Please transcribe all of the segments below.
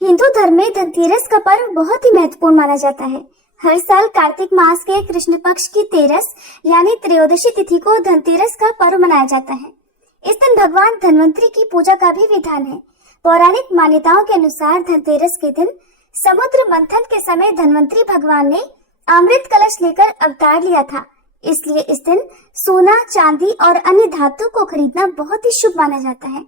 हिंदू धर्म में धनतेरस का पर्व बहुत ही महत्वपूर्ण माना जाता है। हर साल कार्तिक मास के कृष्ण पक्ष की तेरस यानी त्रयोदशी तिथि को धनतेरस का पर्व मनाया जाता है। इस दिन भगवान धन्वंतरी की पूजा का भी विधान है। पौराणिक मान्यताओं के अनुसार धनतेरस के दिन समुद्र मंथन के समय धन्वंतरी भगवान ने अमृत कलश लेकर अवतार लिया था। इसलिए इस दिन सोना, चांदी और अन्य धातु को खरीदना बहुत ही शुभ माना जाता है।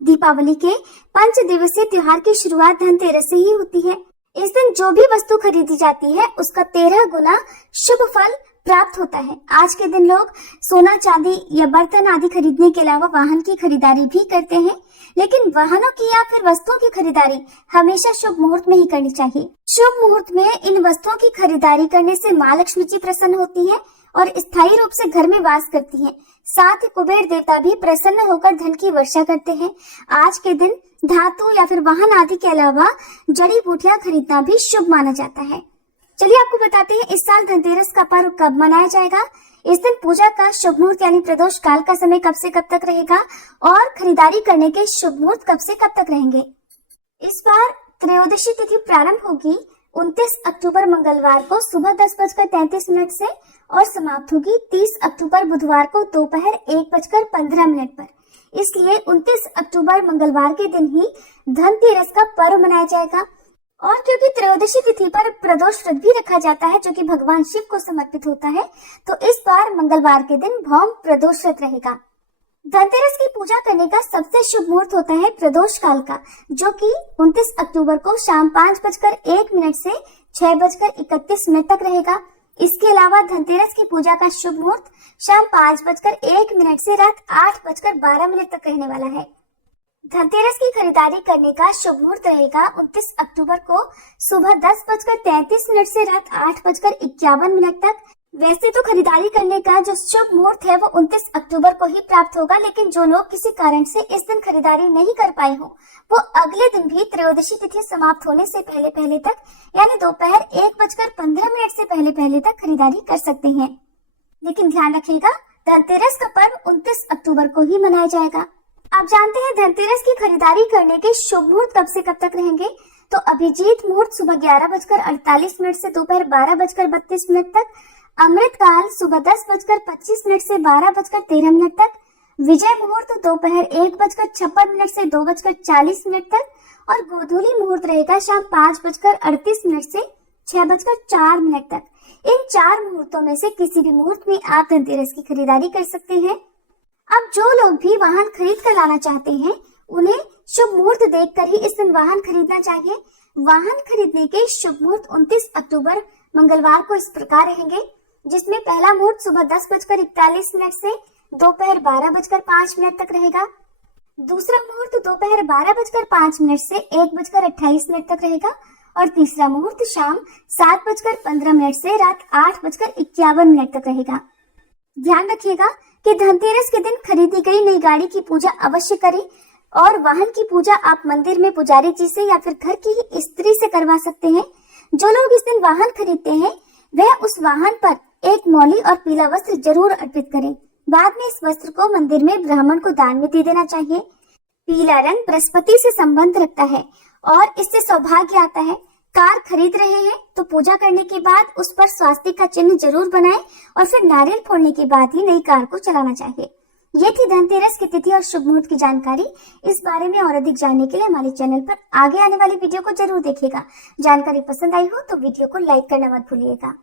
दीपावली के 5 दिवसीय त्योहार की शुरुआत धनतेरस से ही होती है। इस दिन जो भी वस्तु खरीदी जाती है उसका 13 गुना शुभ फल प्राप्त होता है। आज के दिन लोग सोना, चांदी या बर्तन आदि खरीदने के अलावा वाहन की खरीदारी भी करते हैं, लेकिन वाहनों की या फिर वस्तुओं की खरीदारी हमेशा शुभ मुहूर्त में ही करनी चाहिए। शुभ मुहूर्त में इन वस्तुओं की खरीदारी करने से माँ लक्ष्मी जी प्रसन्न होती है और स्थायी रूप से घर में वास करती हैं। साथ ही कुबेर देवता भी प्रसन्न होकर धन की वर्षा करते हैं। आज के दिन धातु या फिर वाहन आदि के अलावा जड़ी बूटियां खरीदना भी शुभ माना जाता है। चलिए आपको बताते हैं इस साल धनतेरस का पर्व कब मनाया जाएगा। इस दिन पूजा का शुभ मुहूर्त यानी प्रदोष काल का समय कब से कब तक रहेगा और खरीदारी करने के शुभ मुहूर्त कब से कब तक रहेंगे। इस बार त्रयोदशी तिथि प्रारंभ होगी 29 अक्टूबर मंगलवार को सुबह 10:33 से और समाप्त होगी 30 अक्टूबर बुधवार को दोपहर 1:15 पर। इसलिए 29 अक्टूबर मंगलवार के दिन ही धनतेरस का पर्व मनाया जाएगा। और क्योंकि त्रयोदशी तिथि पर प्रदोष व्रत भी रखा जाता है जो कि भगवान शिव को समर्पित होता है, तो इस बार मंगलवार के दिन भौम प्रदोष व्रत रहेगा। धनतेरस की पूजा करने का सबसे शुभ मुहूर्त होता है प्रदोष काल का, जो कि 29 अक्टूबर को शाम 5:01 से 6:31 तक रहेगा। इसके अलावा धनतेरस की पूजा का शुभ मुहूर्त शाम 5:01 से रात 8:12 तक रहने वाला है। धनतेरस की खरीदारी करने का शुभ मुहूर्त रहेगा 29 अक्टूबर को सुबह 10:33 से रात 8:51 तक। वैसे तो खरीदारी करने का जो शुभ मुहूर्त है वो 29 अक्टूबर को ही प्राप्त होगा, लेकिन जो लोग किसी कारण से इस दिन खरीदारी नहीं कर पाए हो वो अगले दिन भी त्रयोदशी तिथि समाप्त होने से पहले तक यानी दोपहर 1:15 से पहले तक खरीदारी कर सकते हैं। लेकिन ध्यान रखिएगा, धनतेरस का पर्व 29 अक्टूबर को ही मनाया जाएगा। आप जानते हैं धनतेरस की खरीदारी करने के शुभ मुहूर्त कब से कब तक रहेंगे। तो अभिजीत मुहूर्त सुबह 11:48 से दोपहर 12:32 तक, अमृत काल सुबह 10:25 से 12:13 तक, विजय मुहूर्त दोपहर 1:56 से 2:40 तक और गोधूली मुहूर्त रहेगा शाम 5:38 से 6:04 तक। इन 4 मुहूर्तों में से किसी भी मुहूर्त में आप धनतेरस की खरीदारी कर सकते हैं। अब जो लोग भी वाहन खरीद कर लाना चाहते हैं उन्हें शुभ मुहूर्त देखकर ही इस दिन वाहन खरीदना चाहिए। वाहन खरीदने के शुभ मुहूर्त 29 अक्टूबर मंगलवार को इस प्रकार रहेंगे, जिसमें पहला मुहूर्त सुबह 10:41 से दोपहर 12:05 तक रहेगा। दूसरा मुहूर्त दोपहर 12:05 से 1:28 तक रहेगा और तीसरा मुहूर्त शाम 7:15 से रात 8:51 तक रहेगा। ध्यान रखिएगा कि धनतेरस के दिन खरीदी गई नई गाड़ी की पूजा अवश्य करें और वाहन की पूजा आप मंदिर में पुजारी जी से या फिर घर की ही स्त्री से करवा सकते हैं। जो लोग इस दिन वाहन खरीदते हैं वह उस वाहन पर एक मौली और पीला वस्त्र जरूर अर्पित करें। बाद में इस वस्त्र को मंदिर में ब्राह्मण को दान में दे देना चाहिए। पीला रंग बृहस्पति से संबंध रखता है और इससे सौभाग्य आता है। कार खरीद रहे हैं तो पूजा करने के बाद उस पर स्वास्तिक का चिन्ह जरूर बनाएं और फिर नारियल फोड़ने के बाद ही नई कार को चलाना चाहिए। ये थी धनतेरस की तिथि और शुभ मुहूर्त की जानकारी। इस बारे में और अधिक जानने के लिए हमारे चैनल पर आगे आने वाली वीडियो को जरूर देखिएगा। जानकारी पसंद आई हो तो वीडियो को लाइक करना मत भूलिएगा।